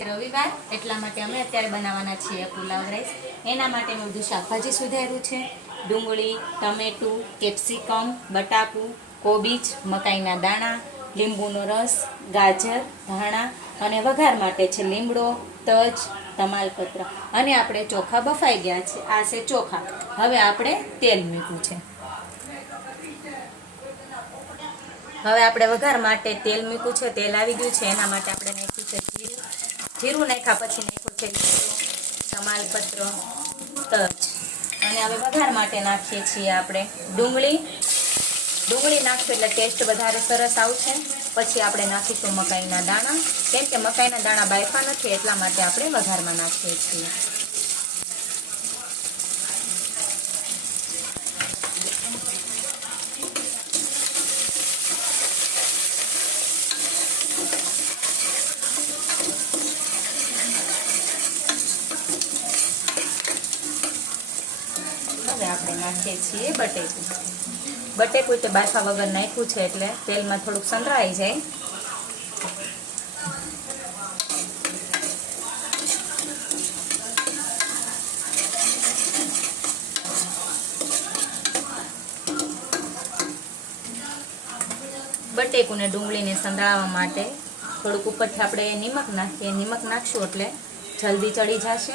રવિવાર એટલા માટે અમે અત્યારે બનાવવાના છીએ પુલાવ રાઈસ। એના માટે મેં બધું શાકભાજી સુધાર્યું છે। ડુંગળી, ટમેટું, કેપ્સિકમ, બટાકું, કોબીજ, મકાઈના દાણા, લીંબુનો રસ, ગાજર, ધાણા અને વઘાર માટે છે લીમડો, તજ, તમાલપત્ર અને આપણે ચોખા બફાઈ ગયા છે। આ છે ચોખા। હવે આપણે તેલ મૂક્યું છે। હવે આપણે વઘાર માટે તેલ મૂક્યું છે। તેલ આવી ગયું છે। એના માટે આપણે નાખ્યું છે જીરું। જીરું નાખ્યા પછી નાખ્યું છે તમાલપત્ર, તજ અને હવે વઘાર માટે નાખીએ છીએ આપણે ડુંગળી। ડુંગળી નાખશું એટલે ટેસ્ટ વધારે સરસ આવશે। પછી આપણે નાખીશું મકાઈના દાણા। કેમ કે મકાઈના દાણા બાફા નથી એટલા માટે આપણે વઘારમાં નાખીએ છીએ। હવે આપણે નાખીએ છીએ બટેકું। બટેકું તે બાફા વગર નાખ્યું છે એટલે તેલમાં થોડુંક સંતળાઈ જાય। બટેકું ને ડુંગળીને સંતળાવવા માટે થોડુંક ઉપરથી આપણે નિમક નાખીએ। નિમક નાખશું એટલે જલ્દી ચડી જશે।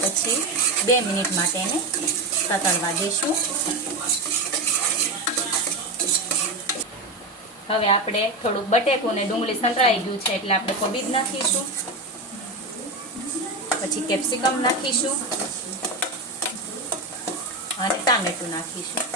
પછી 2 મિનિટ માટે એને સતળવા દઈશું। હવે આપણે થોડુંક બટેકું ને ડુંગળી સંતળાઈ ગયું છે એટલે આપણે કોબીજ નાખીશું। પછી કેપ્સિકમ નાખીશું અને ટામેટું નાખીશું।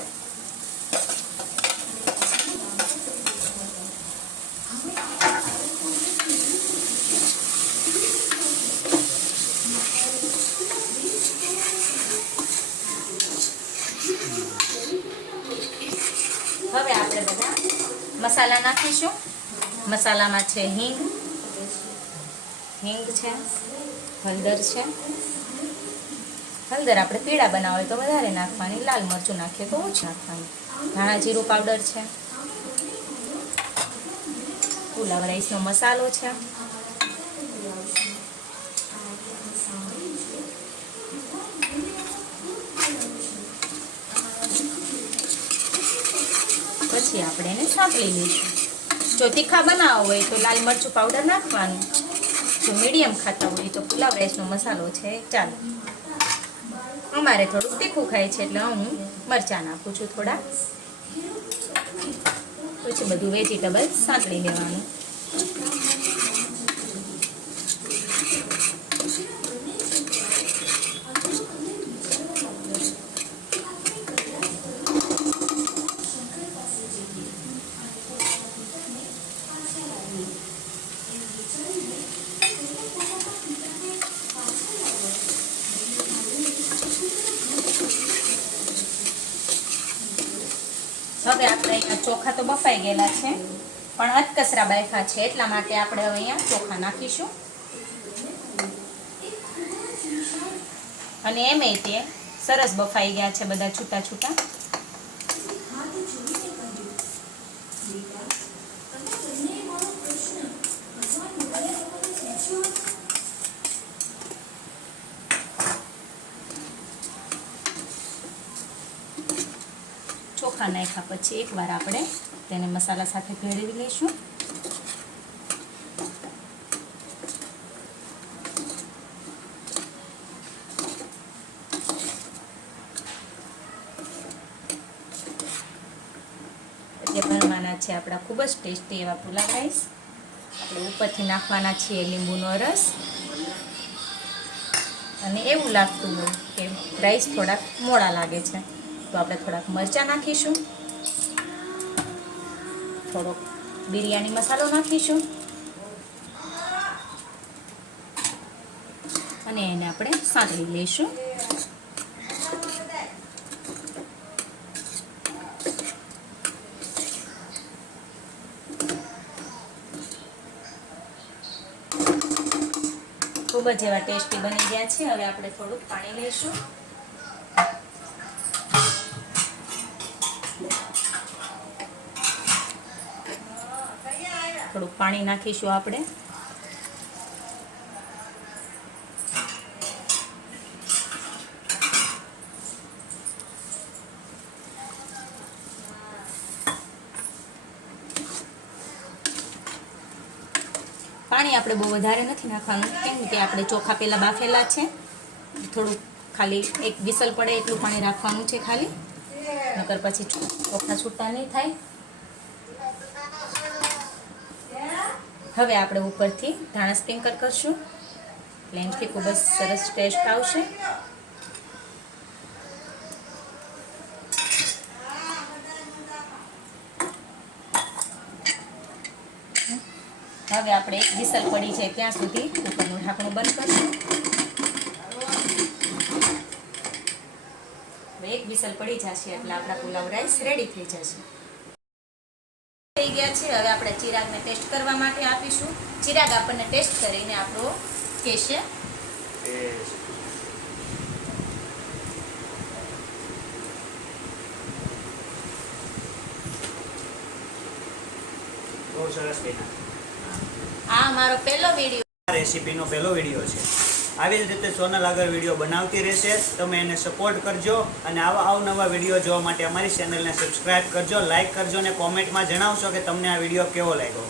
હવે આપણે બધા મસાલા નાખીશું। મસાલામાં છે હિંગ છે, હળદર છે। હળદર આપણે પીળા બનાવો હોય તો વધારે નાખવાની, લાલ મરચું નાખીએ તો ઓછું નાખવાનું। ધાણા જીરું પાવડર છે, પુલાવ રાઈસનો મસાલો છે, પછી આપણે એને સાંતળી લઈશું। જો તીખા બનાવવો હોય તો લાલ મરચું પાવડર નાખવાનું, જો મીડિયમ ખાતા હોય તો પુલાવ રાઈસનો મસાલો છે ચાલો। અમારે થોડુંક તીખું ખાય છે એટલે હું મરચાં નાખું છું થોડા। પછી બધું વેજીટેબલ સાંતળી લેવાનું। હવે આપણે અહીંયા ચોખા તો બફાઈ ગયેલા છે પણ અધકચરા બાફા છે એટલા માટે આપણે હવે અહીંયા ચોખા નાખીશું। અને એમેય તે સરસ બફાઈ ગયા છે બધા છૂટા છૂટા। ચોખા નાખ્યા પછી એકવાર આપણે તેને મસાલા સાથે ભેળવી લઈશું। એટલે બનવાના છે આપણા ખૂબ જ ટેસ્ટી એવા પુલાવ રાઈસ। આપણે ઉપરથી નાખવાના છીએ લીંબુનો રસ। અને એવું લાગતું હોય કે રાઈસ થોડાક મોડા લાગે છે તો આપણે થોડાક મરચાં નાખીશું, થોડોક બિરયાની મસાલો નાખીશું અને એને આપણે સાંતળી લઈશું। ખૂબ જ એવા ટેસ્ટી બની ગયા છે। હવે આપણે થોડુંક પાણી લઈશું। થોડુંક પાણી નાખીશું આપણે. પાણી આપણે બહુ વધારે નથી નાખવાનું, કેમ કે આપણે ચોખા પહેલાં બાફેલા છે. થોડુંક ખાલી એક વિસલ પડે એટલું પાણી રાખવાનું છે ખાલી, નકર પછી ચોખા છૂટા નહીં થાય. હવે આપણે ઉપરથી ધાણા સ્પ્રિંકલ કરશું, એટલે એનાથી ખૂબ જ સરસ ટેસ્ટ આવશે. હવે આપણે એક વિસલ પડી જાય ત્યાં સુધી કુકરનું ઢાંકણું બંધ કરશું. એક વિસલ પડી જશે એટલે આપણા પુલાવ રાઈસ રેડી થઈ જશે. થઈ ગયા છે. હવે આપણે ચિરાગને ટેસ્ટ કરવા માટે આપીશું. ચિરાગ આપણને ટેસ્ટ કરીને આપણો કહેશે. બહુ સરસ બન્યા. આ મારો પહેલો વિડીયો, રેસીપીનો પહેલો વિડીયો છે. આવી જ રીતે સોનલ આગળ વિડીયો બનાવતી રહેશે. તમે એને સપોર્ટ કરજો અને આવા અવનવા વિડીયો જોવા માટે અમારી ચેનલને સબસ્ક્રાઈબ કરજો, લાઈક કરજો અને કોમેન્ટમાં જણાવશો કે તમને આ વિડીયો કેવો લાગ્યો.